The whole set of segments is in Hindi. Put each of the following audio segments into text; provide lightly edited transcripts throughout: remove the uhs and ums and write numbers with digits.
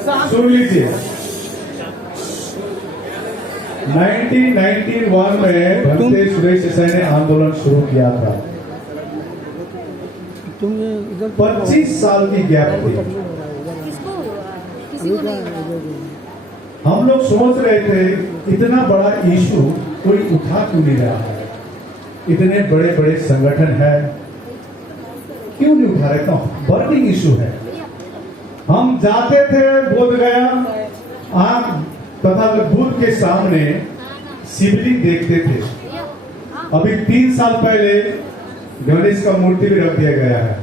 सुन लीजिए, 1991 में भंते सुरेश देसाई ने आंदोलन शुरू किया था। 25 साल की गैप थी। हम लोग सोच रहे थे इतना बड़ा इशू कोई उठा क्यों नहीं रहा है, इतने बड़े बड़े संगठन है क्यों नहीं उठा रहे, तो बर्निंग इशू है। हम जाते थे बोध गया आग तथा बुद्ध के सामने शिवलिंग देखते थे। अभी 3 साल पहले गणेश का मूर्ति भी रख दिया गया है,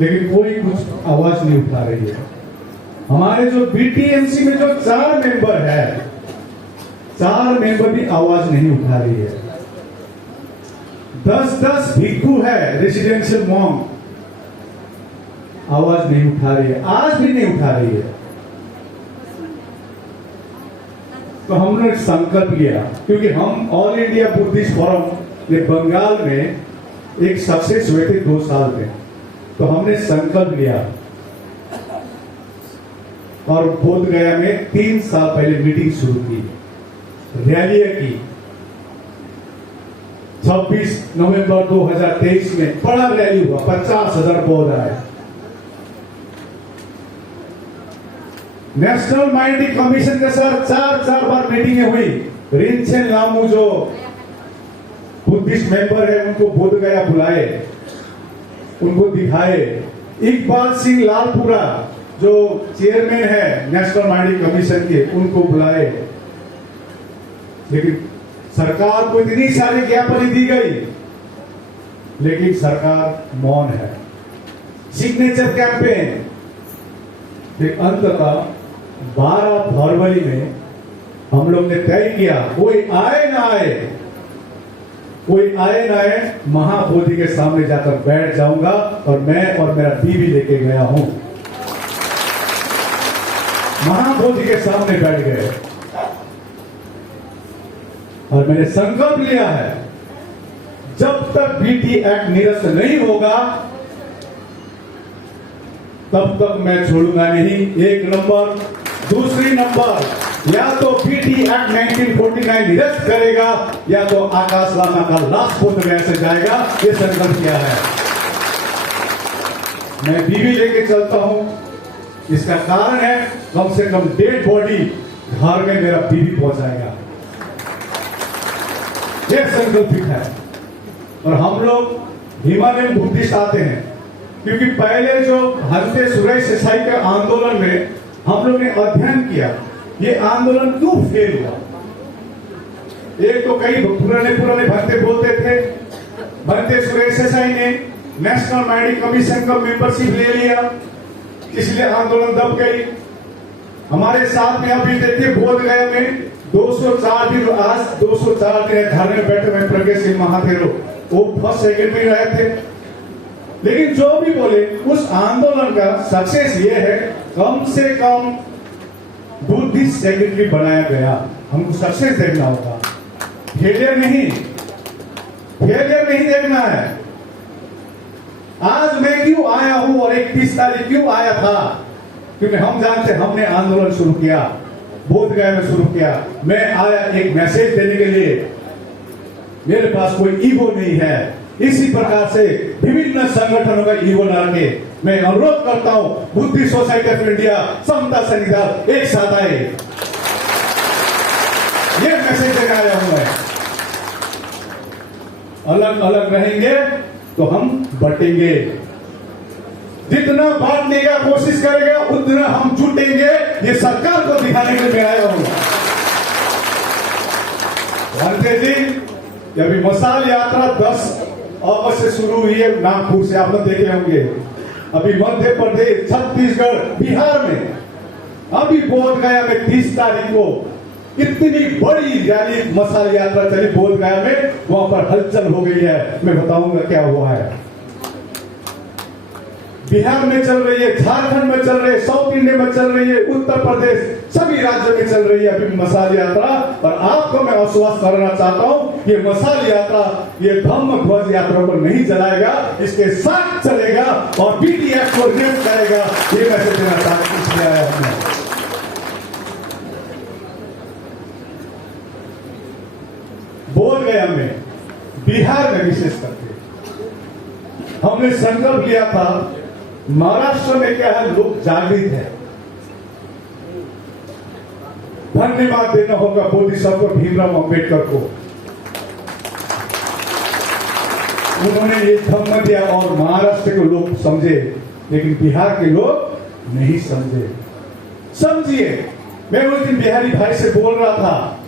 लेकिन कोई कुछ आवाज नहीं उठा रही है। हमारे जो बीटीएमसी में जो 4 मेंबर है, 4 मेंबर भी आवाज नहीं उठा रही है। 10-10 भिक्षु है रेसिडेंशियल मॉन्क, आवाज नहीं उठा रही है, आज भी नहीं उठा रही है। तो हमने संकल्प लिया, क्योंकि हम ऑल इंडिया बुद्धिस्ट फोरम ने बंगाल में एक सक्सेस हुए थे 2 साल में, तो हमने संकल्प लिया और बोध गया में 3 साल पहले मीटिंग शुरू की, रैलियां की। 26 नवंबर 2023 में बड़ा रैली हुआ, 50,000 पौध आए। नेशनल माइंडिंग कमीशन के साथ 4 बार मीटिंगें हुई। रिंचेन लामू जो बुद्धिस्ट मेंबर है उनको बोध गया बुलाए, उनको दिखाए। इकबाल सिंह लालपुरा जो चेयरमैन है नेशनल माइंडिंग कमीशन के, उनको बुलाए। लेकिन सरकार को इतनी सारी ज्ञापन दी गई, लेकिन सरकार मौन है। सिग्नेचर कैंपेन, अंततः 12 फरवरी में हम लोग ने तय किया, कोई आए ना आए, कोई आए ना आए, महाबोधि के सामने जाकर बैठ जाऊंगा। और मैं और मेरा बीवी लेके गया हूं, महाबोधि के सामने बैठ गए और मैंने संकल्प लिया है, जब तक बीटी एक्ट निरस्त नहीं होगा तब तक मैं छोड़ूंगा नहीं। 1 नंबर, दूसरी नंबर, या तो बीटी एक्ट 1949 निरस्त करेगा या तो आकाश लामा का लाश बोध गया से जाएगा, ये संकल्प किया है। मैं बीवी लेके चलता हूं, इसका कारण है कम से कम डेड बॉडी घर में मेरा बीवी पहुंचाएगा, ये संकल्पित है। और हम लोग हिमालयन बुद्धिस्ट आते हैं, क्योंकि पहले जो भंते सुरेश देसाई के आंदोलन में हम लोग ने अध्ययन किया, ये आंदोलन क्यों फेल हुआ। एक तो कई पुराने भंते बोलते थे भंते सुरेश देसाई ने नेशनल माइंडिंग कमीशन का मेंबरशिप ले लिया, इसलिए आंदोलन दब गई। हमारे साथ में अभी देखिए बोध गया में 204 दिन, आज 204 दिन धरने में बैठे हुए प्रज्ञा सिंह महादेव, वो फर्स्ट सेकेंड में रहे थे। लेकिन जो भी बोले, उस आंदोलन का सक्सेस ये है, कम से कम बुद्धिस्ट सेक्रेटरी बनाया गया। हमको सक्सेस देखना होगा, फेलियर नहीं देखना है। आज मैं क्यों आया हूं और 31 तारीख क्यों आया था, क्योंकि हम जानते, हमने आंदोलन शुरू किया, बोध गया में शुरू किया। मैं आया एक मैसेज देने के लिए, मेरे पास कोई ईगो नहीं है। इसी प्रकार से विभिन्न संगठनों का ईगो न रखे। मैं अनुरोध करता हूं, बुद्धिस्ट सोसाइटी ऑफ इंडिया, समता सैनिक एक साथ आए, ये मैसेज देने आया हूं मैं। अलग अलग रहेंगे तो हम बटेंगे, जितना बांटने का कोशिश करेंगे उतना हम जुटेंगे, ये सरकार को दिखाने के लिए आया हूं। भंते जी, अभी मसाल यात्रा 10 अगस्त से शुरू हुई है नागपुर से, आप लोग देखे होंगे। अभी मध्य प्रदेश, छत्तीसगढ़, बिहार में, अभी बोध गया में 30 तारीख को इतनी बड़ी रैली मसाल यात्रा चली बोध गया में, वहां पर हलचल हो गई है। मैं बताऊंगा क्या हुआ है। बिहार में चल रही है, झारखंड में चल रही है, साउथ इंडिया में चल रही है, उत्तर प्रदेश, सभी राज्यों में चल रही है अभी मसाल यात्रा। और आपको मैं आश्वस्त करना चाहता हूं, ये मशाल यात्रा, ये धम्म ध्वज यात्रा को नहीं जलाएगा, इसके साथ चलेगा और पीटीएफ को रिजेक्ट करेगा। ये मैसेज देना चाहते हैं हमने। बोल गए हमने बिहार में विशेष करके हमने संकल्प लिया था। महाराष्ट्र में क्या है, लोग जागृत है। धन्यवाद देना होगा बोधिसत्व भीमराव अंबेडकर को, उन्होंने ये धम्म दिया और महाराष्ट्र के लोग समझे, लेकिन बिहार के लोग नहीं समझे। समझिए, मैं उस दिन बिहारी भाई से बोल रहा था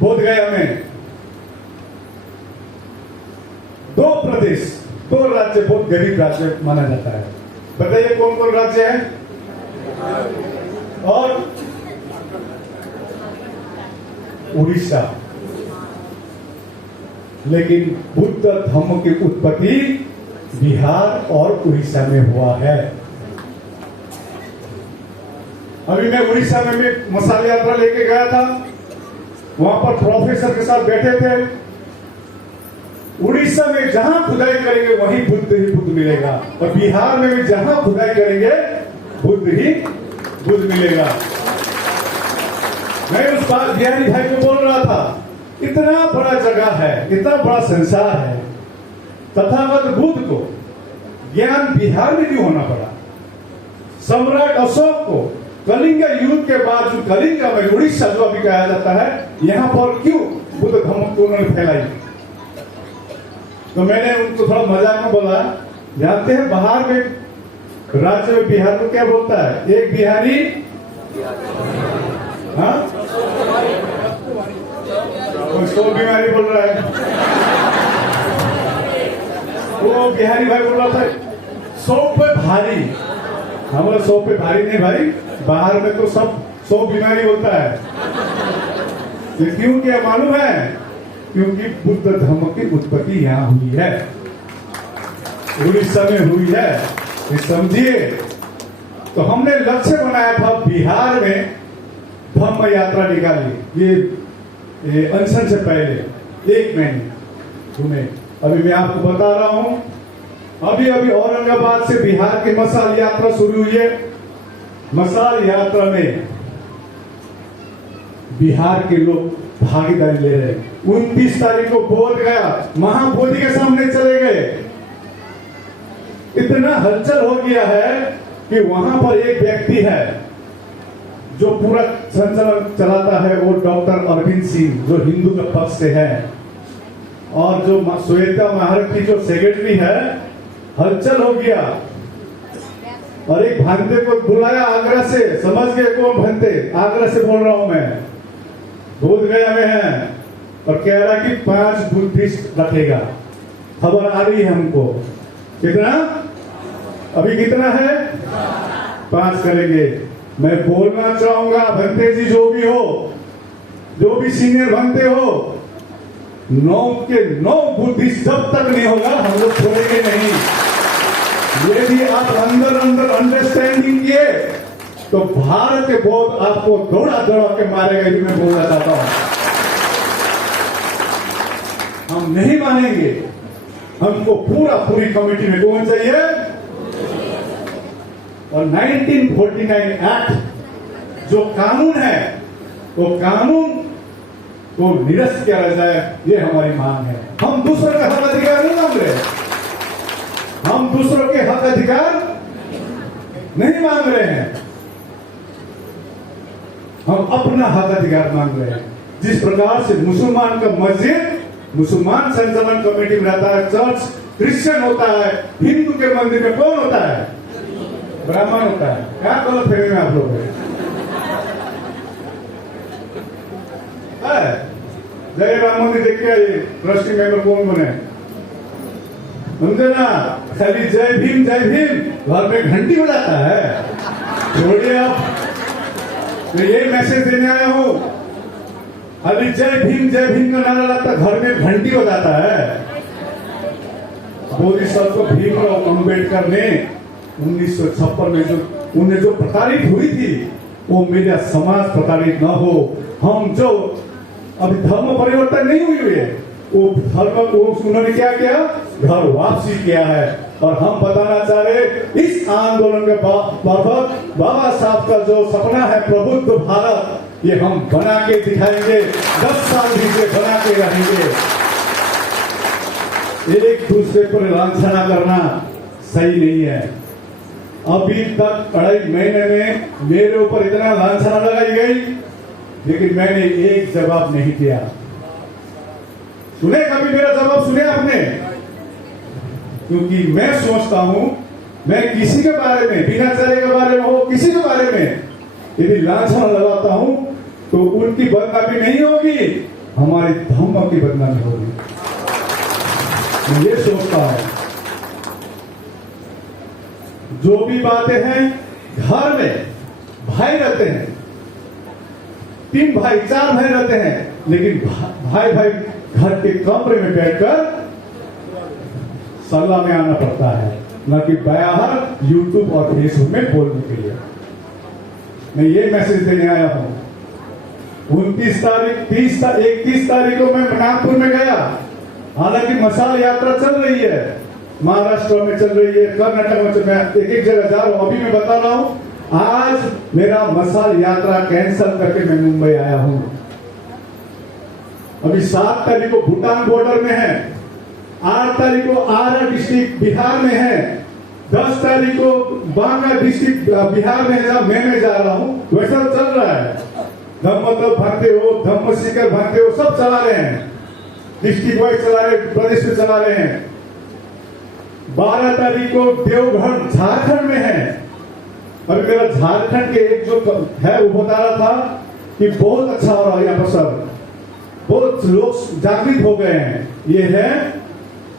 बोधगया में, दो प्रदेश, दो राज्य बहुत गरीब राज्य माना जाता है। बताइए कौन कौन राज्य है? और उड़ीसा। लेकिन बुद्ध धम्म की उत्पत्ति बिहार और उड़ीसा में हुआ है। अभी मैं उड़ीसा में भी मशाल यात्रा लेके गया था, वहां पर प्रोफेसर के साथ बैठे थे। उड़ीसा में जहां खुदाई करेंगे वहीं बुद्ध ही बुद्ध मिलेगा, और बिहार में भी जहां खुदाई करेंगे बुद्ध ही बुद्ध मिलेगा। मैं उस बात बिहारी भाई को बोल रहा था, इतना बड़ा जगह है, इतना बड़ा संसार है, तथागत बुद्ध को ज्ञान बिहार में क्यों होना पड़ा? सम्राट अशोक को कलिंग युद्ध के बाद जो कलिंग में उड़ीसा जो अभी कहा जाता है, यहां पर क्यों बुद्ध धर्म को उन्होंने फैलाई? तो मैंने उनको थोड़ा मजाक में बोला, जानते हैं बाहर में राज्य में बिहार को क्या बोलता है? एक बिहारी, हाँ, उसको बीमारी बोल रहा है। वो बिहारी भाई बोल रहा था 100 पे भारी। हमारा 100 पे भारी नहीं भाई, बाहर में तो सब 100 बीमारी होता है। तो क्यों क्या मालूम है? क्योंकि बुद्ध धर्म की उत्पत्ति यहाँ हुई है, उड़ीसा में हुई है, ये समझिए। तो हमने लक्ष्य बनाया था बिहार में धम्म यात्रा निकाली, ये अनशन से पहले 1 महीने तुम्हें। अभी मैं आपको बता रहा हूं, अभी औरंगाबाद से बिहार की मशाल यात्रा शुरू हुई है। मशाल यात्रा में बिहार के लोग भागीदारी ले रहे हैं। 29 तारीख को बोध गया, महाबोधि के सामने चले गए। इतना हलचल हो गया है कि वहां पर एक व्यक्ति है जो पूरा संचालन चलाता है, वो डॉक्टर अरविंद सिंह, जो हिंदू के पक्ष से है, और जो श्वेता महाराज की जो सेक्रेटरी है। हलचल हो गया और एक भांते को बुलाया आगरा से, समझ गए कौन भांते? आगरा से बोल रहा हूं मैं, बोध गया में है, और कह रहा कि 5 बुद्धिस्ट रखेगा। खबर आ रही है हमको। कितना? अभी कितना है? 5 करेंगे। मैं बोलना चाहूंगा, भंते जी जो भी हो, जो भी सीनियर भंते हो, 9 के 9 बुद्धिस्ट जब तक नहीं होगा हम लोग छोड़ेंगे नहीं। यदि आप अंदर अंडरस्टैंडिंग किए तो भारत के बौद्ध आपको दौड़ा के मारेगा, ये मैं बोलना चाहता हूं। हम नहीं मानेंगे। हमको पूरी कमेटी में कौन चाहिए? और 1949 एक्ट जो कानून है, वो कानून को निरस्त किया जाए, ये हमारी मांग है। हम दूसरों के हक अधिकार नहीं मांग रहे, हम दूसरों के हक अधिकार नहीं मांग रहे हैं, हम अपना हक अधिकार मांग रहे हैं। जिस प्रकार से मुसलमान का मस्जिद मुसलमान संचालन कमेटी में रहता है, चर्च क्रिश्चियन होता है, हिंदू के मंदिर में कौन होता है? ब्राह्मण होता है। क्या गलत फहमी में आप लोग हैं? जय राम मंदिर देख के आइए, ट्रस्टी मेंबर कौन बने, समझे ना? खाली जय भीम घर में घंटी बजाता है। छोड़िए, आप मैं ये मैसेज देने आया हूं, खाली जय भीम का नारा लगता, घर में घंटी बजाता है। बोधिसत्व भीमराव अंबेडकर ने 1956 में उन्हें जो प्रताड़ित हुई थी, वो मेरा समाज प्रताड़ित न हो। हम जो अभी धर्म परिवर्तन नहीं हुई है, वो धर्म को उन्होंने क्या किया, घर वापसी किया है। और हम बताना चाह रहे इस आंदोलन के बाबत बाबा साहब का जो सपना है प्रबुद्ध भारत, ये हम बना के दिखाएंगे, 10 साल भी से बना के रहेंगे। एक दूसरे पर लांछना करना सही नहीं है। अभी तक 2.5 महीने में मेरे ऊपर इतना लांछना लगाई गई, लेकिन मैंने एक जवाब नहीं दिया। सुने कभी मेरा जवाब सुने आपने? क्योंकि मैं सोचता हूं, मैं किसी के बारे में, दिनचर्या के बारे में हो, किसी के बारे में यदि लांछना लगाता हूं तो उनकी बदनामी नहीं होगी, हमारे धर्म की बदनामी होगी। मैं ये सोचता हूं जो भी बातें हैं, घर में भाई रहते हैं, 3 भाई 4 भाई रहते हैं, लेकिन भाई भाई घर के कमरे में बैठकर सलाह में आना पड़ता है, न कि बाहर यूट्यूब और फेसबुक में बोलने के लिए। मैं ये मैसेज देने आया हूं। 29 तारीख 31 तारीख को मैं नागपुर में गया। हालांकि मशाल यात्रा चल रही है, महाराष्ट्र में चल रही है, कर्नाटक में, मैं एक जगह जा रहा हूं। अभी मैं बता रहा हूं, आज मेरा मशाल यात्रा कैंसिल करके मैं मुंबई आया हूं। अभी 7 तारीख को भूटान बॉर्डर में है, 8 तारीख को आरा डिस्ट्रिक्ट बिहार में है, 10 तारीख को बांका डिस्ट्रिक्ट बिहार में है, जहां मैं जा रहा हूं। वैसा चल रहा है। धम्म मतलब भागते हो, धम्म सीकर भागते हो, सब चला रहे हैं, डिस्ट्रिक्ट वाइज चला रहे, प्रदेश में चला रहे हैं। 12 तारीख को देवघर झारखंड में है। अभी मेरा झारखंड के एक जो है वो बता रहा था कि बहुत अच्छा हो रहा है यहाँ पर, सब बहुत लोग जागृत हो गए हैं।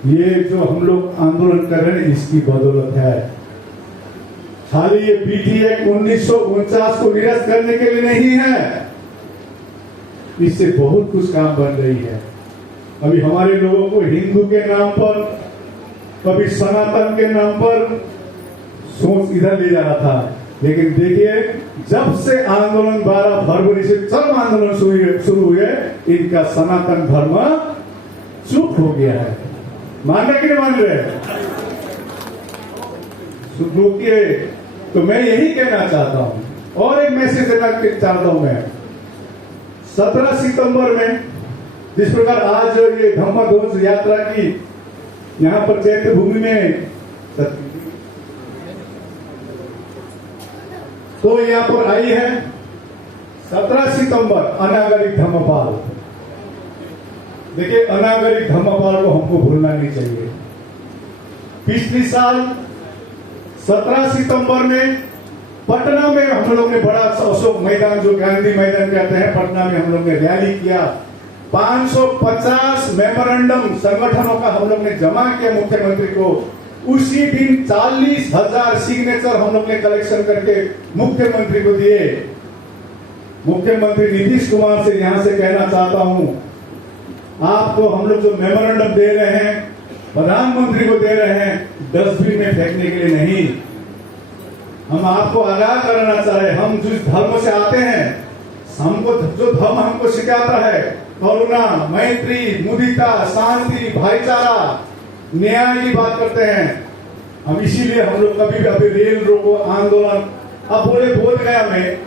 ये जो हम लोग आंदोलन कर रहे हैं, इसकी बदौलत है। खाली ये पीटी एक्ट 1949 को निरस्त करने के लिए नहीं है, इससे बहुत कुछ काम बन रही है। अभी हमारे लोगों को हिंदू के नाम पर, कभी सनातन के नाम पर सोच इधर ले जा रहा था, लेकिन देखिए जब से आंदोलन 12 फरवरी से चरम आंदोलन शुरू हुए, इनका सनातन धर्म चुप हो गया है। मान रहे कि नहीं मान रहे? रुकिए, तो मैं यही कहना चाहता हूं और एक मैसेज देना चाहता हूं मैं। 17 सितंबर में जिस प्रकार आज ये धम्म ध्वज यात्रा की यहाँ पर चैत्य भूमि में, तो यहाँ पर आई है 17 सितंबर अनागरिक धम्मपाल। देखिए, अनागरिक धम्मपाल को हमको भूलना नहीं चाहिए। पिछली साल 17 सितंबर में पटना में हम लोग ने बड़ा अशोक मैदान, जो गांधी मैदान कहते हैं, पटना में हम लोग ने रैली किया। 550 मेमोरेंडम संगठनों का हम लोग ने जमा किया मुख्यमंत्री को। उसी दिन 40,000 सिग्नेचर हम लोग ने कलेक्शन करके मुख्यमंत्री को दिए। मुख्यमंत्री नीतीश कुमार से यहां से कहना चाहता हूं, आपको हम लोग जो मेमोरेंडम दे रहे हैं, प्रधानमंत्री को दे रहे हैं, डस्टबिन में फेंकने के लिए नहीं। हम आपको आगाह करना चाह रहे हैं, हम जिस धर्म से आते हैं, हमको जो धर्म हमको सिखाता है करुणा, मैत्री, मुदिता, शांति, भाईचारा, न्याय की बात करते हैं हम। इसीलिए हम लोग कभी भी अभी रेल रोको आंदोलन, अब बोध गया में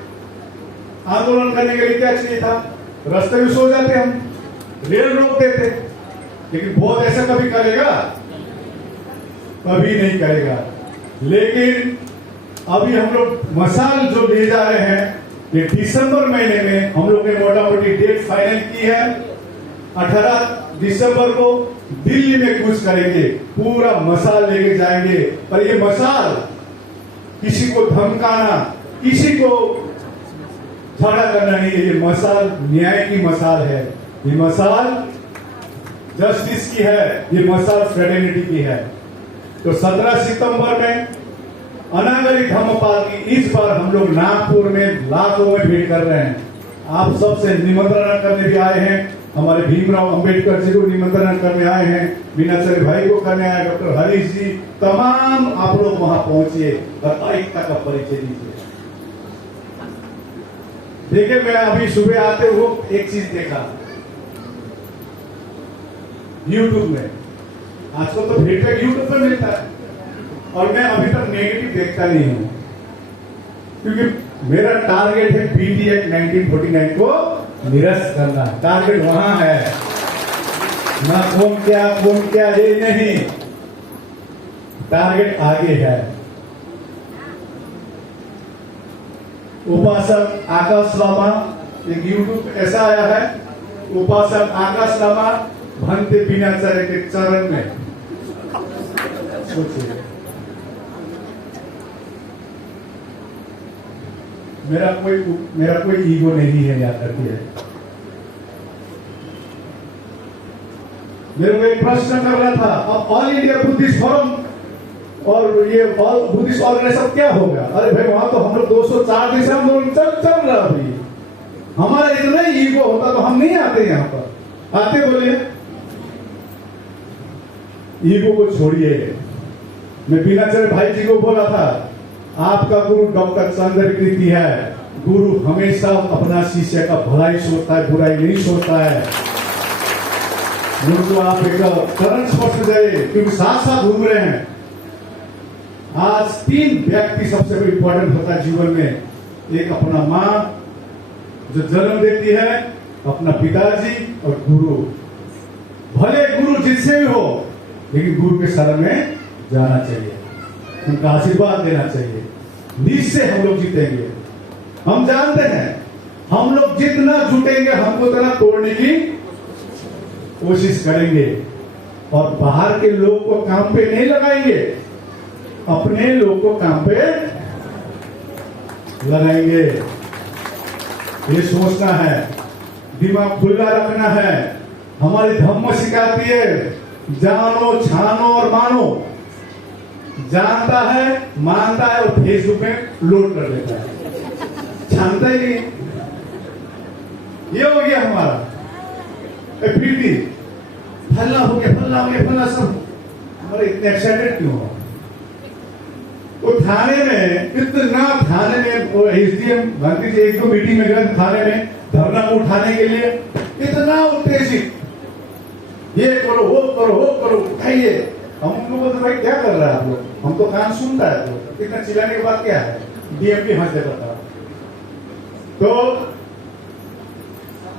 आंदोलन करने के लिए क्या चाहिए था? रास्ते में सो जाते हम, रेल रोक देते, लेकिन बोध ऐसा कभी करेगा? कभी नहीं करेगा। लेकिन अभी हम लोग मशाल जो ले जा रहे हैं, ये दिसंबर महीने में हम लोग ने मोटा मोटी डेट फाइनल की है। 18 दिसंबर को दिल्ली में कूच करेंगे, पूरा मशाल लेके जाएंगे। और ये मशाल किसी को धमकाना, किसी को झगड़ा करना नहीं है। ये मशाल न्याय की मशाल है, ये मशाल जस्टिस की है, ये मशाल फ्रेटर्निटी की है। तो 17 सितंबर में अनागरिक धम्मपाल की इस बार हम लोग नागपुर में लाखों में भीड़ कर रहे हैं। आप सबसे निमंत्रण करने भी आए हैं, हमारे भीमराव अंबेडकर जी को निमंत्रण करने आए हैं, मीनाक्षी भाई को करने आए, डॉक्टर हरीश जी, तमाम आप लोग वहां पहुंचिए और एकता का परिचय दीजिए। देखिए, मैं अभी सुबह आते हुए एक चीज देखा, यूट्यूब में। आजकल तो फीडबैक यूट्यूब पे मिलता है, और मैं अभी तक नेगेटिव देखता नहीं हूं, क्योंकि मेरा टारगेट है बीटी एक्ट 1949 को निरस्त करना। टारगेट वहां है, ना कौन क्या ये नहीं, टारगेट आगे है। उपासक आकाश लामा, एक यूट्यूब ऐसा आया है, उपासक आकाश लामा भंते बिनाचार्य के चरण में। सोचिए, मेरा कोई ईगो नहीं है, याद रखिए। मेरे को एक प्रश्न कर रहा था, अब ऑल इंडिया बुद्धिस्ट फोरम और ये ऑल बुद्धिस्ट ऑर्गेनाइजेशन क्या होगा? अरे भाई, वहां तो हम लोग 204 दिन से हम लोग चल रहा अभी। हमारा इतना ही ईगो होता तो हम नहीं आते यहाँ पर। आते बोलिए, ईगो को छोड़िए। मैं बिनाचार्य भाई जी को बोला था, आपका गुरु डॉक्टर चंद्रकृति है। गुरु हमेशा अपना शिष्य का भलाई सोचता है, बुराई नहीं सोचता है। गुरु को आप एक चरण स्पर्श जाइए, क्योंकि साथ साथ घूम रहे हैं। आज 3 व्यक्ति सबसे इंपॉर्टेंट होता है जीवन में। एक अपना माँ जो जन्म देती है, अपना पिताजी और गुरु। भले गुरु जिससे भी हो, लेकिन गुरु के शरण में जाना चाहिए, उनका आशीर्वाद देना चाहिए। निश्चय हम लोग जीतेंगे। हम जानते हैं, हम लोग जितना जुटेंगे हमको उतना तोड़ने की कोशिश करेंगे, और बाहर के लोग को काम पे नहीं लगाएंगे, अपने लोग को काम पे लगाएंगे। ये सोचना है, दिमाग खुला रखना है। हमारी धम्म सिखाती है, जानो छानो और मानो। जानता है, मानता है और फेसबुक में लोड कर देता है, छानता ही नहीं। ये हो गया हमारा पीटी, फलना हो गया, फलना सब। हमारे इतने एक्साइटेड क्यों हो? वो थाने में एसडीएम गांधी जी 1-2 मीटिंग में गए थाने में धरना उठाने के लिए, इतना उत्तेजित, ये करो वो करो उठाइए। हम लोगों को, भाई क्या कर रहा है आप लोग? हम तो कान सुनता है, तो इतना चिल्लाने के बाद क्या है? डीएम भी हंस देता था। तो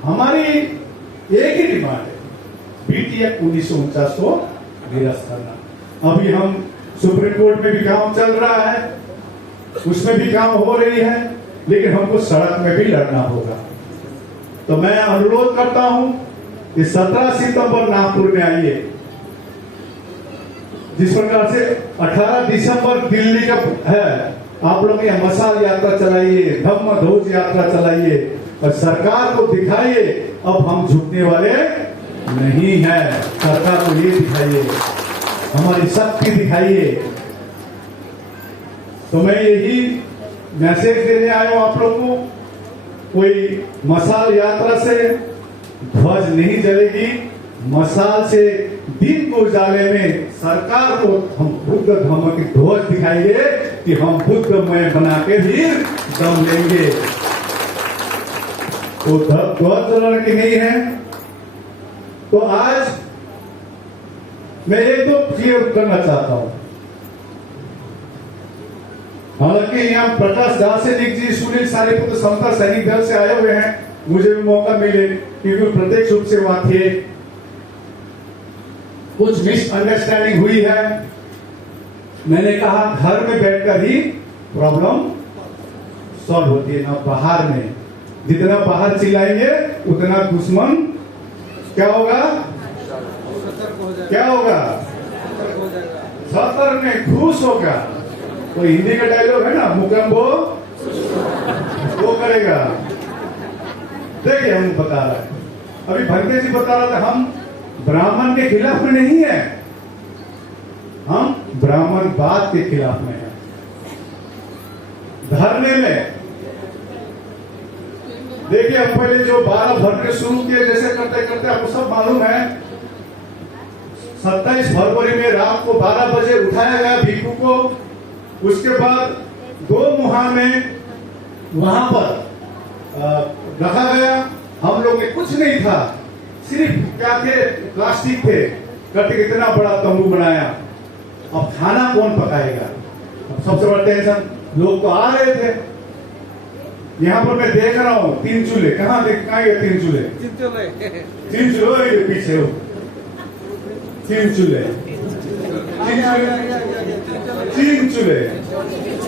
हमारी एक ही डिमांड है, बीटी एक्ट 1949 को निरस्त करना। अभी हम सुप्रीम कोर्ट में भी काम चल रहा है, उसमें भी काम हो रही है, लेकिन हमको सड़क में भी लड़ना होगा। तो मैं अनुरोध करता हूं कि 17 सितंबर नागपुर में आइए। जिस प्रकार से 18 दिसंबर दिल्ली का है, आप लोग यहाँ मशाल यात्रा चलाइए, धम्म ध्वज यात्रा चलाइए, और सरकार को दिखाइए अब हम झुकने वाले नहीं है। सरकार को ये दिखाइए, हमारी शक्ति दिखाइए। तो मैं यही मैसेज देने आया हूं आप लोगों को। कोई मशाल यात्रा से ध्वज नहीं जलेगी, मशाल से दिन को उजाले में सरकार को हम बुद्ध धर्म की ध्वज दिखाएंगे कि हम बुद्धमय बना के भी दम लेंगे। तो ध्वज जलाने की नहीं है। तो आज मैं एक दो क्लियर करना चाहता हूं। हालांकि यहाँ प्रकाश दार्शनिक जी, सुनील सारीपुत्र समता सैनिक दल से आए हुए हैं, मुझे भी मौका मिले क्योंकि प्रत्यक्ष रूप से वहां थे। कुछ मिसअंडरस्टैंडिंग हुई है। मैंने कहा घर में बैठकर ही प्रॉब्लम सॉल्व होती है, ना बाहर में। जितना बाहर चिल्लाएंगे उतना दुश्मन क्या होगा? क्या होगा? सतर में खुश होगा। तो हिंदी का डायलॉग है ना, मुकम्बो वो करेगा। देखिए, हम बता रहे हैं, अभी भंते जी बता रहा था, हम ब्राह्मण के खिलाफ में नहीं है, हम ब्राह्मणवाद के खिलाफ में है। धरने में देखिए, अब पहले जो 12 धरने शुरू किए, जैसे करते करते आपको सब मालूम है, 27 फरवरी में रात को 12 बजे उठाया गया भिक्षु को। उसके बाद 2 मुहां में वहां पर रखा गया। हम लोग में कुछ नहीं था, सिर्फ क्या थे, प्लास्टिक थे, करके इतना बड़ा तंबू बनाया। अब खाना कौन पकाएगा? अब सबसे बड़ा टेंशन, लोग तो आ रहे थे। यहाँ पर मैं देख रहा हूँ 3 चूल्हे, कहाँ ये 3 चूल्हे? 3 चूल्हे ये पीछे हो, 3 चूल्हे, 3 चूल्हे,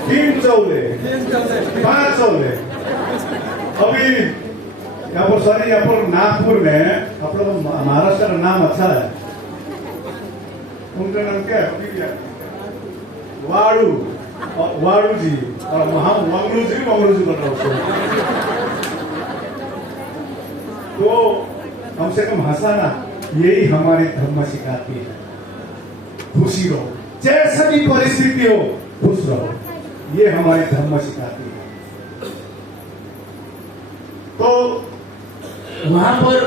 3 चौले, 5 चौले। अभी यहाँ पर सर, यहाँ पर नागपुर में अपना तो महाराष्ट्र का नाम अच्छा है, उनका नाम क्या है? वाड़ू, वाड़ू जी, और वहां मंगलू जी कर रहा हूँ। तो कम से कम हंसाना, यही हमारी धर्म सिखाती है। खुशी रहो, जैसा भी परिस्थिति हो खुश रहो, ये हमारी धर्म सिखाती है। तो वहां पर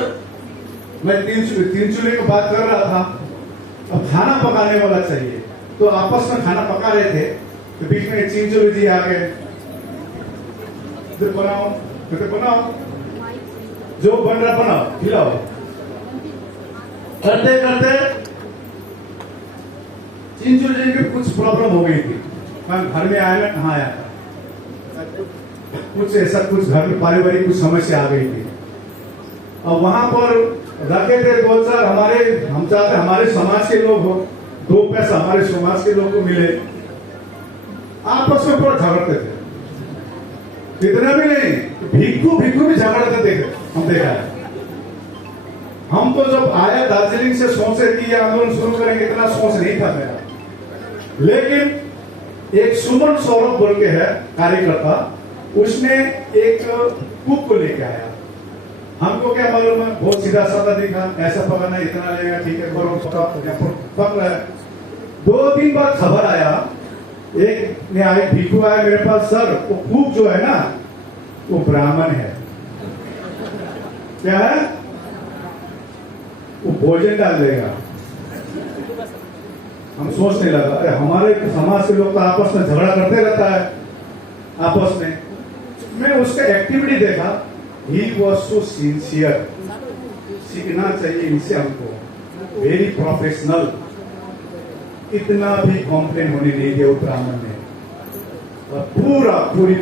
मैं 3 चूल्हे की बात कर रहा था। अब खाना पकाने वाला चाहिए, तो आपस में खाना पका रहे थे, तो बीच में 3 चूल्हे जी आ गए, बनाओ तो बनाओ, जो बन रहा बनाओ, खिलाओ। करते करते 3 चूल्हे की कुछ प्रॉब्लम हो गई थी। मैं घर में आया, मैं कहाँ आया था, कुछ ऐसा, कुछ घर में पारिवारिक कुछ समस्या आ गई थी। अब वहां पर रखे थे 2-4 हम चाहते हमारे समाज के लोग हो, 2 पैसा हमारे समाज के लोग को मिले, आपस में बहुत झगड़ते थे। इतना भी नहीं, भिक्खू भी झगड़ते थे, हम देखा है। हम तो जब आया दार्जिलिंग से सोचे कि ये आंदोलन शुरू करेंगे, इतना सोच नहीं था मेरा। लेकिन एक सुमन सौरभ बोल के है कार्यकर्ता, उसने एक कुक को लेके आया। हमको क्या मालूम है, बहुत सीधा साधा दिखा, ऐसा पकाना, इतना लेगा, ठीक है करो, पक रहा है। 2-3 बार खबर आया, एक ने आए, भिक्खू आया मेरे पास, सर वो कुक जो है ना, वो ब्राह्मण है। क्या है? वो भोजन डाल देगा। हम सोचने लगा, अरे हमारे समाज के लोग तो आपस में झगड़ा करते रहता है आपस में। मैं उसका एक्टिविटी देखा, ही वॉज सो सिंसियर। सीखना चाहिए इनसे हमको, वेरी प्रोफेशनल। इतना भी कॉम्प्लेन होने नहीं दिया ब्राह्मण ने, और पूरी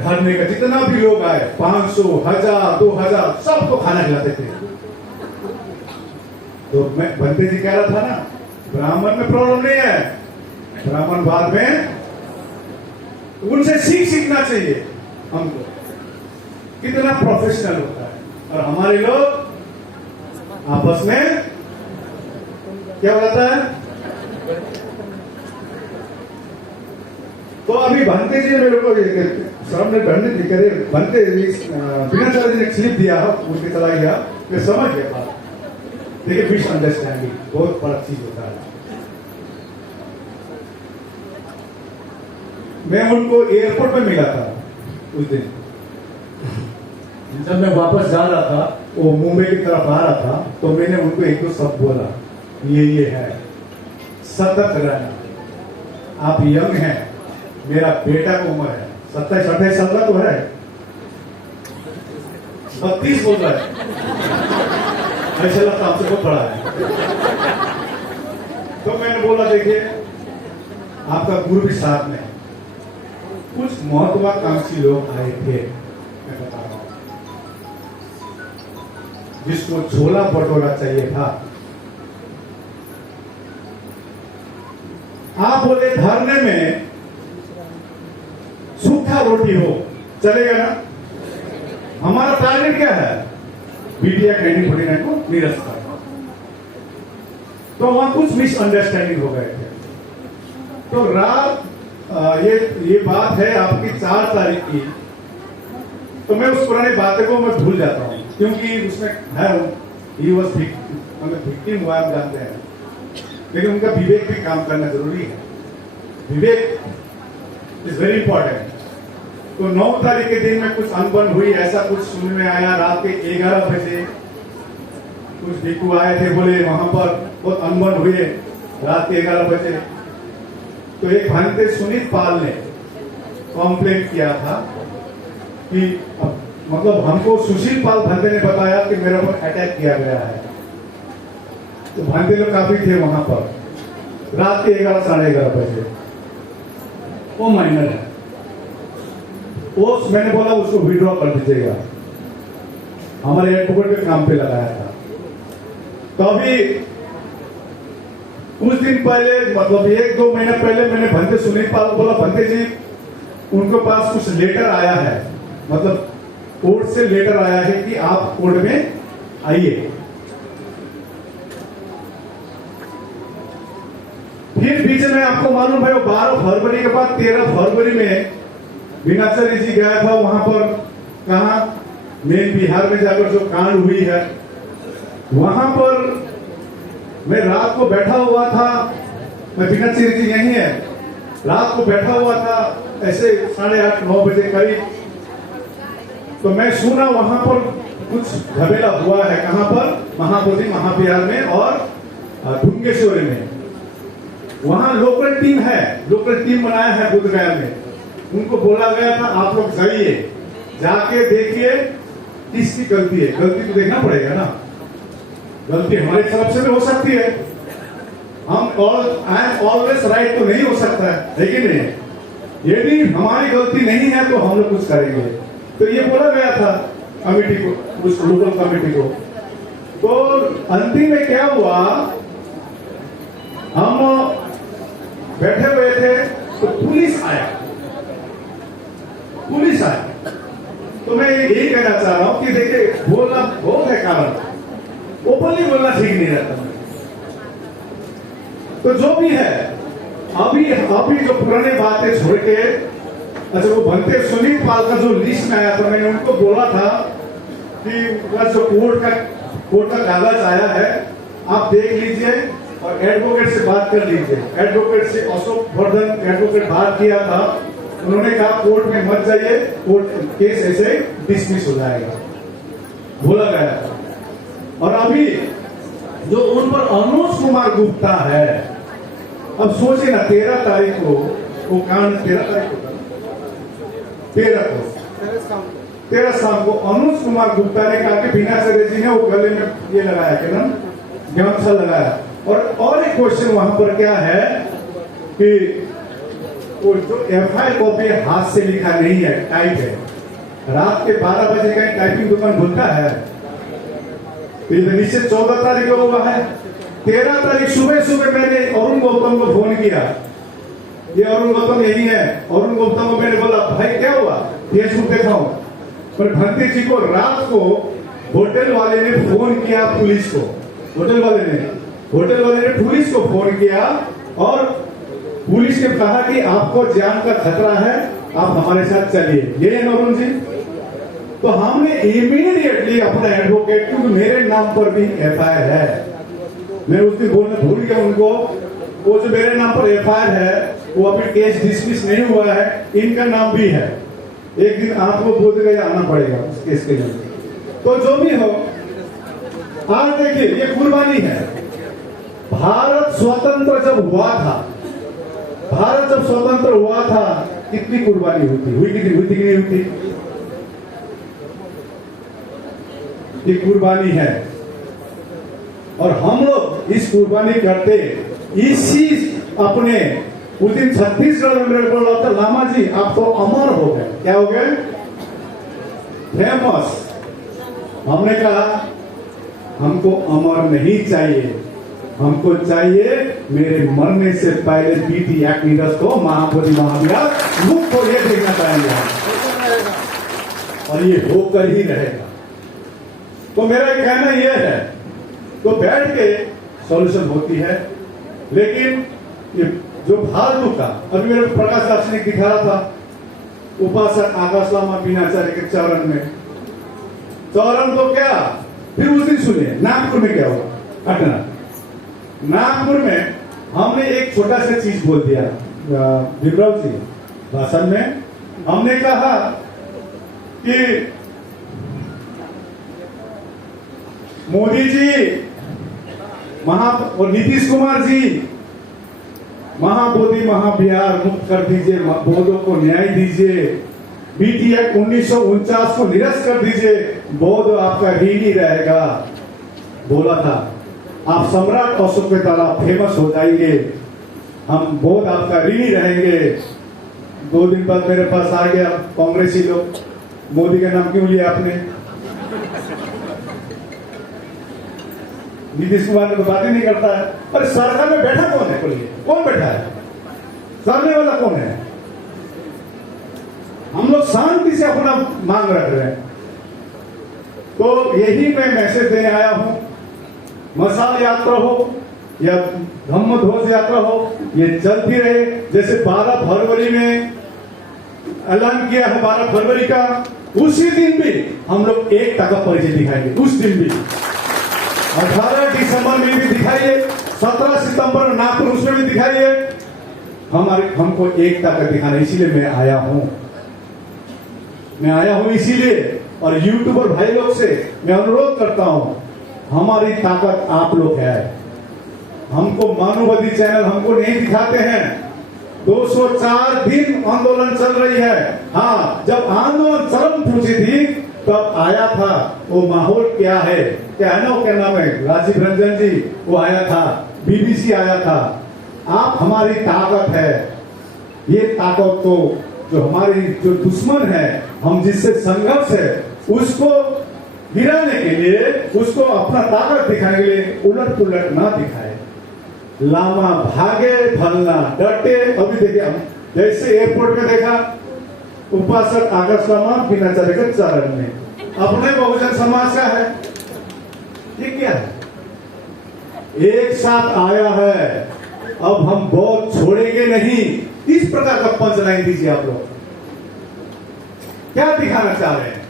घर में जितना भी लोग आए, 500, 1000, 2000, सबको खाना खिलाते थे। तो मैं बनते जी कह रहा था ना, ब्राह्मण में प्रॉब्लम नहीं है, ब्राह्मण बाद में, उनसे सीखना चाहिए हमको, कितना प्रोफेशनल होता है। और हमारे लोग आपस में क्या होता है। तो अभी बनते जी मेरे को सामने बनते बिना चला जी ने स्लिप दिया, उनके चला गया, मैं समझ गया बात। देखिए मिसअंडरस्टैंडिंग बहुत बड़ा चीज होता है। मैं उनको एयरपोर्ट पे मिला था उस दिन, जब मैं वापस जा रहा था, वो मुंबई की तरफ आ रहा था, तो मैंने उनको 1-2 शब्द बोला, ये है, सतर्क रहना, आप यंग हैं, मेरा बेटा की उम्र है 27-28 साल का तो है, 32 बोल रहा है, ऐसा लगता आपसे बहुत बड़ा है। तो मैंने बोला, देखिए आपका गुरु भी साथ में, कुछ महत्वाकांक्षी लोग आए थे, मैं बता रहा हूं, जिसको छोला भटूरा चाहिए था। आप बोले धरने में सूखा रोटी हो चलेगा ना? हमारा टारगेट क्या है? बीटीआई 1949 को निरस्त करना। तो वहां कुछ मिसअंडरस्टैंडिंग हो गए थे। तो रात ये बात है आपकी 4 तारीख की। तो मैं उस पुरानी बातें को मैं भूल जाता हूं, क्योंकि उसमें है विक्टिम हुआ, हम जानते हैं, लेकिन उनका विवेक भी काम करना जरूरी है। विवेक इज वेरी इंपॉर्टेंट। तो 9 तारीख के दिन में कुछ अनबन हुई, ऐसा कुछ सुनने में आया। रात के 11 बजे कुछ भिक्खू आए थे, बोले वहां पर बहुत अनबन हुए रात के 11 बजे। तो एक भांते सुनीत पाल ने कॉम्प्लेन किया था कि अब मतलब हमको सुशील पाल भंते ने बताया कि मेरे पर अटैक किया गया है। तो भंते लोग काफी थे वहां पर। रात के 11 साढ़े 11 बजे। वो माइनर है, वो मैंने बोला उसको विड्रॉ कर दीजिएगा। हमारे एडवोकेट के काम पे लगाया था। तो अभी कुछ दिन पहले, मतलब 1-2 महीने पहले, मैंने भंते सुनील पाल को बोला, भंते जी उनके पास कुछ लेटर आया है, मतलब कोर्ट से लेटर आया है कि आप कोर्ट में आइए। फिर बीच में आपको मालूम है, 12 फरवरी के बाद 13 फरवरी में बीनाचार्य जी गया था वहां पर, कहा मेन बिहार में जाकर जो कांड हुई है वहां पर मैं रात को बैठा हुआ था। मैं बीनाचार्य जी यही है, रात को बैठा हुआ था ऐसे 8:30-9 बजे करीब। तो मैं सुना वहां पर कुछ झमेला हुआ है। कहां पर? महाबोधि महाविहार में और ढुंगेश्वरी में। वहां लोकल टीम है, लोकल टीम बनाया है बुद्धगया में। उनको बोला गया था आप लोग जाइए, जाके देखिए किसकी गलती है। गलती तो देखना पड़ेगा ना, गलती हमारी तरफ से भी हो सकती है। हम आई एम ऑलवेज राइट तो नहीं हो सकता है, लेकिन यदि हमारी गलती नहीं है तो हम लोग कुछ करेंगे। तो ये बोला गया था कमेटी को, उस लोकल कमेटी को। तो अंतिम में क्या हुआ, हम बैठे हुए थे तो पुलिस आया। तो मैं यही कहना चाह रहा हूं कि देखिए, बोलना बहुत है कारण, ओपनली बोलना ठीक नहीं रहता। तो जो भी है, अभी जो पुराने बातें छोड़ के, अच्छा वो भंते सुनील पाल का जो लिस्ट में आया था, मैंने उनको बोला था कि जो कोर्ट का कागज आया है आप देख लीजिए और एडवोकेट से बात कर लीजिए। एडवोकेट से अशोक वर्धन एडवोकेट बात किया था, उन्होंने कहा कोर्ट में मत जाइए, कोर्ट केस ऐसे डिसमिस हो जाएगा, बोला गया था। और अभी जो उन पर अनुज कुमार गुप्ता है, अब सोचिए ना, 13 तारीख को वो कांड, 13 तारीख को 13 शाम को अनुज कुमार गुप्ता ने कहा कि बीनाचार्य जी ने वो गले में ये लगाया, क्या नाम, गमछा लगाया। और एक क्वेश्चन वहां पर क्या है कि वो जो एफआईआर कॉपी हाथ से लिखा नहीं है, टाइप है। रात के 12 बजे का टाइपिंग दुकान खुलता है। तो ये निश्चित 14 तारीख को हुआ है। 13 तारीख सुबह मैंने अरुण गौतम को फोन किया। ये अरुण गौतम यही है। अरुण गौतम को मैंने बोला, भाई क्या हुआ, फेसबुक देखा हूं। पर भंते जी को रात को होटल वाले ने फोन किया पुलिस को, होटल वाले ने पुलिस को फोन किया और पुलिस ने कहा कि आपको जान का खतरा है, आप हमारे साथ चलिए। ये है अरुण जी। तो हमने इमीडिएटली अपना एडवोकेट, क्योंकि मेरे नाम पर भी एफआईआर है, मैं उस दिन बोलना भूल गया उनको, वो जो मेरे नाम पर एफआईआर है वो अभी केस डिसमिस नहीं हुआ है, इनका नाम भी है। एक दिन आपको बोधगया आना पड़ेगा उस केस के लिए। तो जो भी हो, आज देखिए ये कुर्बानी है। भारत स्वतंत्र जब हुआ था, कितनी कुर्बानी हुई कि नहीं हुई? ये कुर्बानी है और हम लोग इस कुर्बानी करते इसी अपने उस दिन छत्तीसगढ़ में मेरे बोला था, लामा जी आप तो अमर हो गए। क्या हो गए? फेमस। हमने कहा हमको अमर नहीं चाहिए, हमको चाहिए मेरे मरने से पहले बीटी एक्ट लीडर्स को, महाबोधि महाविहार मुक्त को ये देखना चाहेंगे और ये होकर ही रहेगा। तो मेरा कहना यह है, तो बैठ के सॉल्यूशन होती है। लेकिन ये जो फालतू का, अभी मेरे प्रकाश दास ने दिखा रहा था, उपासक आकाश लामा बीनाचार्य के चरण में, चरण तो क्या, फिर उस दिन सुनिए नागपुर में क्या हुआ घटना। नागपुर में हमने एक छोटा सा चीज बोल दिया विप्लव जी भाषण में। हमने कहा कि मोदी जी और नीतीश कुमार जी महाबोधि महाविहार मुक्त कर दीजिए, बौद्धों को न्याय दीजिए, बीटी एक्ट 1949 को निरस्त कर दीजिए, बौद्ध आपका ऋणी रहेगा। बोला था आप सम्राट अशोक के द्वारा फेमस हो जाएंगे, हम बौद्ध आपका ऋणी रहेंगे। 2 दिन बाद मेरे पास आ गया कांग्रेसी लोग, मोदी का नाम क्यों लिया आपने? नीतीश कुमार ने तो बात ही नहीं करता है। अरे सरकार में बैठा कौन है? बोलिए कौन बैठा है? सामने वाला कौन है? हम लोग शांति से अपना मांग रख रहे हैं। तो यही मैं मैसेज देने आया हूं। मशाल यात्रा हो या धम्म ध्वज यात्रा हो, ये चलती रहे। जैसे 12 फरवरी में ऐलान किया है 12 फरवरी का, उसी दिन भी हम लोग एकता का परिचय दिखाएंगे। उस दिन भी 18 दिसंबर में भी दिखाइए, 17 सितंबर नागपुर उसमें भी दिखाइए। हमको एकता का दिखाना, इसीलिए मैं आया हूं। इसीलिए। और यूट्यूबर भाई लोग से मैं अनुरोध करता हूं, हमारी ताकत आप लोग है। हमको मानववादी चैनल हमको नहीं दिखाते हैं। 204 दिन आंदोलन चल रही है। हाँ, जब आंदोलन चरम पहुंची थी तब आया था वो माहौल क्या है ना, वो क्या नाम है, राजीव रंजन जी वो आया था, बीबीसी आया था। आप हमारी ताकत है। ये ताकत तो जो हमारी जो दुश्मन है, हम जिससे संघर्ष है, उसको गिराने के लिए, उसको अपना ताकत दिखाने के लिए उलट पुलट ना दिखाए। लामा भागे फलना डटे। अभी देखिए हम जैसे एयरपोर्ट में देखा, उपासक आकाश लामा बिना चलेगा चरण में, अपने बहुजन समाज का है। ये क्या है? एक साथ आया है, अब हम बहुत छोड़ेंगे नहीं। इस प्रकार का पंच नहीं दीजिए। आप लोग क्या दिखाना चाह रहे हैं?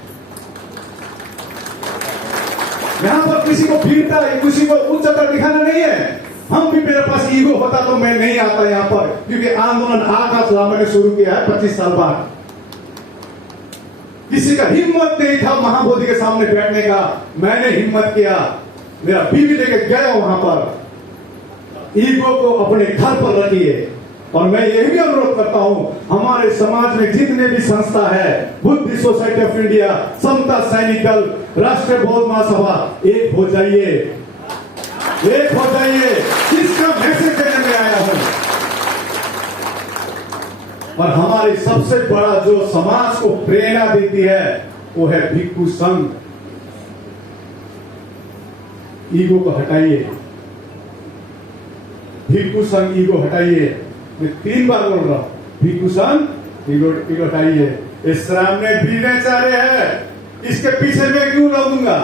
यहां पर किसी को वीरता, किसी को उच्चता दिखाना नहीं है। हम भी, मेरे पास ईगो होता तो मैं नहीं आता यहां पर, क्योंकि आंदोलन आकाश लामा ने शुरू किया है 25 साल बाद। किसी का हिम्मत नहीं था महाबोधि के सामने बैठने का, मैंने हिम्मत किया। मेरा बीवी लेके गया वहां पर। ईगो को अपने घर पर रखिए। और मैं यही भी अनुरोध करता हूं, हमारे समाज में जितने भी संस्था है, बुद्धिस्ट सोसाइटी ऑफ इंडिया, समता सैनिक दल, राष्ट्रीय बौद्ध महासभा, एक हो जाइए, एक हो जाइए। किसका मैसेज देने में आया हूं? और हमारी सबसे बड़ा जो समाज को प्रेरणा देती है वो है भिक्षु संघ। ईगो को हटाइए, भिक्षु संघ ईगो हटाइए। मैं 3 बार बोल रहा हूं, भिक्षु संघ ईगो हटाइए। इस सामने वीराचार्य है, इसके पीछे मैं क्यों लगूंगा?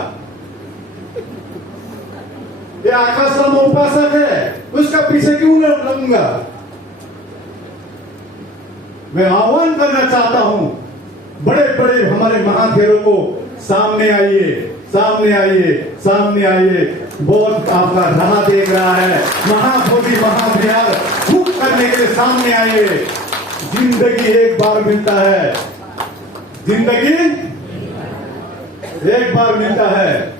ये आकाश लामा उपासक है, उसका पीछे क्यों लगूंगा? मैं आह्वान करना चाहता हूं, बड़े बड़े हमारे महाथेरों को सामने आइए, सामने आइए, सामने आइए। बौद्ध आपका राह देख रहा है। महाबोधि महाविहार मुक्त करने के लिए सामने आइए। जिंदगी एक बार मिलता है, जिंदगी एक बार मिलता है।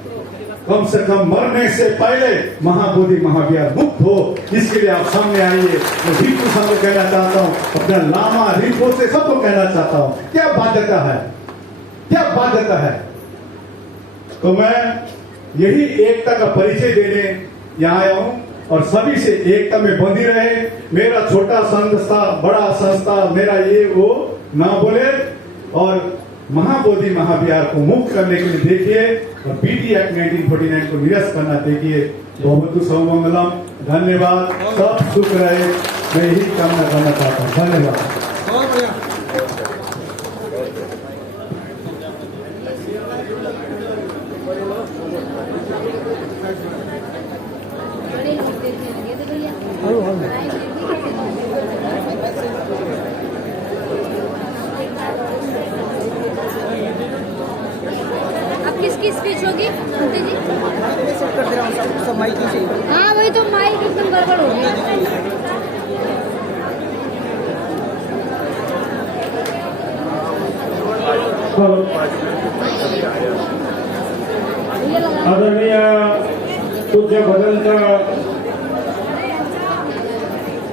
कम से कम मरने से पहले महाबोधि महाविहार मुक्त हो, इसके लिए आप सामने आइए। मैं भिक्षु संघ को कहना चाहता हूँ, अपना लामा रिपोर्ट से सबको कहना चाहता हूँ, क्या बाध्यता है, क्या बाध्यता है। तो मैं यही एकता का परिचय देने यहाँ आया हूँ और सभी से एकता में बंधी रहे। मेरा छोटा संस्था, बड़ा संस्था, मेरा ये वो ना बोले। और महाबोधि महाविहार को मुक्त करने के लिए देखिए और बीटी एक्ट 1949 को निरस्त करना देखिए। बहुत सौमंगलम। धन्यवाद। सब सुख रहे, मैं यही कामना करना चाहता हूँ। धन्यवाद। अब किसकी स्पीच होगी जी? सब माइक ही चाहिए। हाँ वही तो, माइक एकदम गड़बड़ हो गया। आदरणीय पूज्य भदंत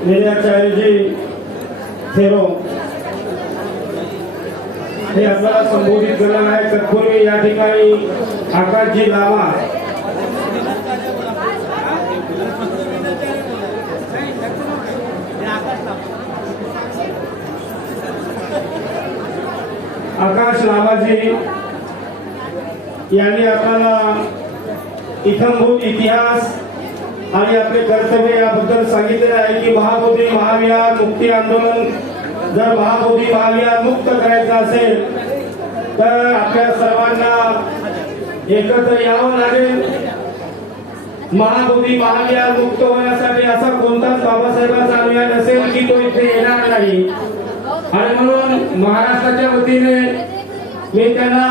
वीराचार्य जी थेरो हे आपल्याला संबोधित करणार आहे. तत्पूर्वी या ठिकाणी आकाशजी लामा आकाश लामाजी यांनी आपल्याला इथंभूत इतिहास आणि आपले कर्तव्य याबद्दल सांगितलेले आहे की महाबोधी महाविहार मुक्ती आंदोलन जर महाबोधी महाविहार मुक्त करायचं असेल तर आपल्या सर्वांना एकत्र यावं लागेल. महाबोधी महाविहार मुक्त होण्यासाठी असा कोणताच बाबासाहेबांचा अनुयायी नसेल की तो इथे येणार नाही. आणि म्हणून महाराष्ट्राच्या वतीने मी त्यांना